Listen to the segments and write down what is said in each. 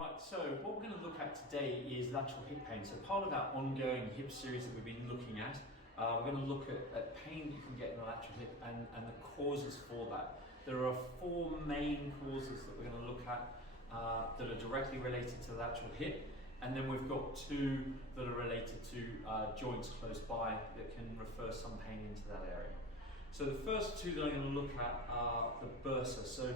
Right, so what we're going to look at today is lateral hip pain. So part of that ongoing hip series that we've been looking at, we're going to look at pain that you can get in the lateral hip and the causes for that. There are four main causes that we're going to look at that are directly related to the lateral hip, and then we've got two that are related to joints close by that can refer some pain into that area. So the first two that I'm going to look at are the bursa. So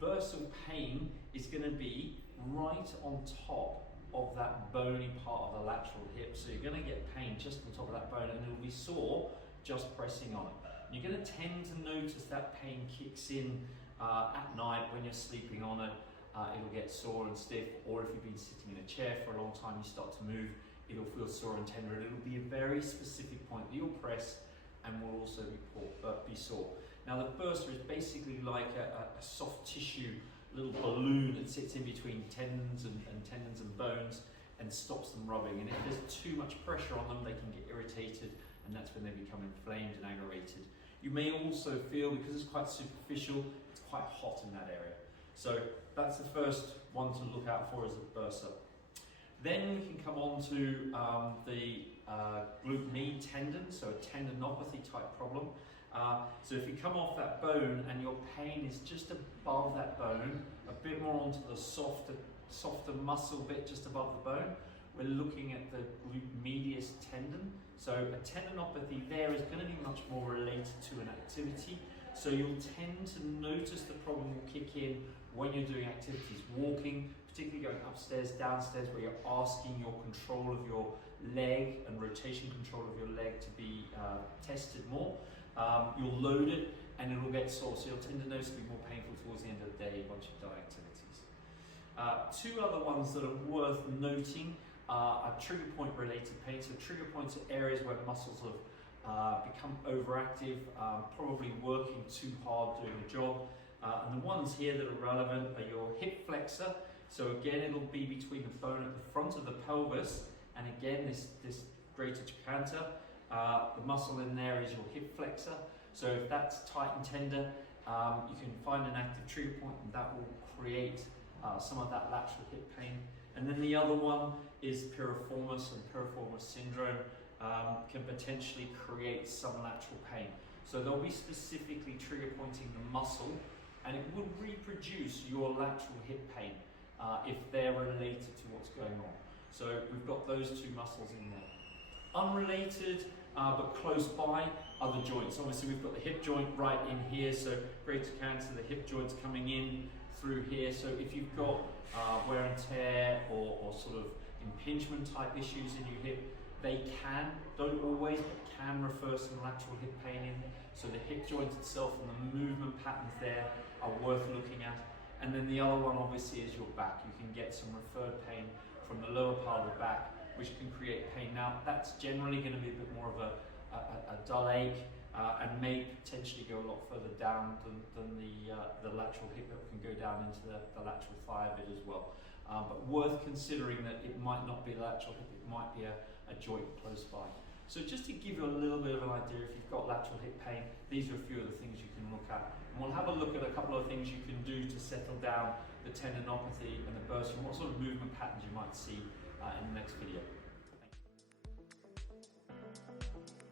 bursal pain is going to be right on top of that bony part of the lateral hip. So you're going to get pain just on top of that bone, and it'll be sore just pressing on it. You're going to tend to notice that pain kicks in at night when you're sleeping on it. It'll get sore and stiff, or if you've been sitting in a chair for a long time, you start to move, it'll feel sore and tender, and it'll be a very specific point that you'll press and will also be sore. Now the bursa is basically like a soft tissue little balloon that sits in between tendons and bones and stops them rubbing, and if there's too much pressure on them, they can get irritated, and that's when they become inflamed and aggravated. You may also feel, because it's quite superficial, it's quite hot in that area. So that's the first one to look out for, is the bursa. Then we can come on to the glute med tendon, so a tendinopathy type problem. So if you come off that bone and your pain is just above that bone, a bit more onto the softer muscle bit just above the bone, we're looking at the glute medius tendon. So a tendinopathy there is going to be much more related to an activity. So you'll tend to notice the problem will kick in when you're doing activities, walking, particularly going upstairs, downstairs, where you're asking your control of your leg and rotation control of your leg to be tested more. You'll load it and it'll get sore, so you'll tend to notice it will be more painful towards the end of the day once you've done activities. Two other ones that are worth noting are trigger point related pain. So trigger points are areas where muscles have become overactive, probably working too hard doing a job. And the ones here that are relevant are your hip flexor. So again, it'll be between the bone at the front of the pelvis, and again, this greater trochanter. The muscle in there is your hip flexor. So if that's tight and tender, you can find an active trigger point, and that will create some of that lateral hip pain. And then the other one is piriformis, and Piriformis Syndrome can potentially create some lateral pain. So they'll be specifically trigger pointing the muscle, and it would reproduce your lateral hip pain if they're related to what's going on. So we've got those two muscles in there. Unrelated but close by are the joints. Obviously we've got the hip joint right in here, so greater cancer, the hip joint's coming in through here. So if you've got wear and tear or sort of impingement type issues in your hip, they can, don't always, but can refer some lateral hip pain in. So the hip joint itself and the movement patterns there are worth looking at. And then the other one obviously is your back. You can get some referred pain from the lower part of the back, which can create pain. Now that's generally going to be a bit more of a dull ache and may potentially go a lot further down than the lateral hip. It can go down into the lateral thigh a bit as well. But worth considering that it might not be the lateral hip, it might be a joint close by. So just to give you a little bit of an idea, if you've got lateral hip pain, these are a few of the things you can look at. And we'll have a look at a couple of things you can do to settle down the tendinopathy and the bursa, and what sort of movement patterns you might see in the next video. Thank you.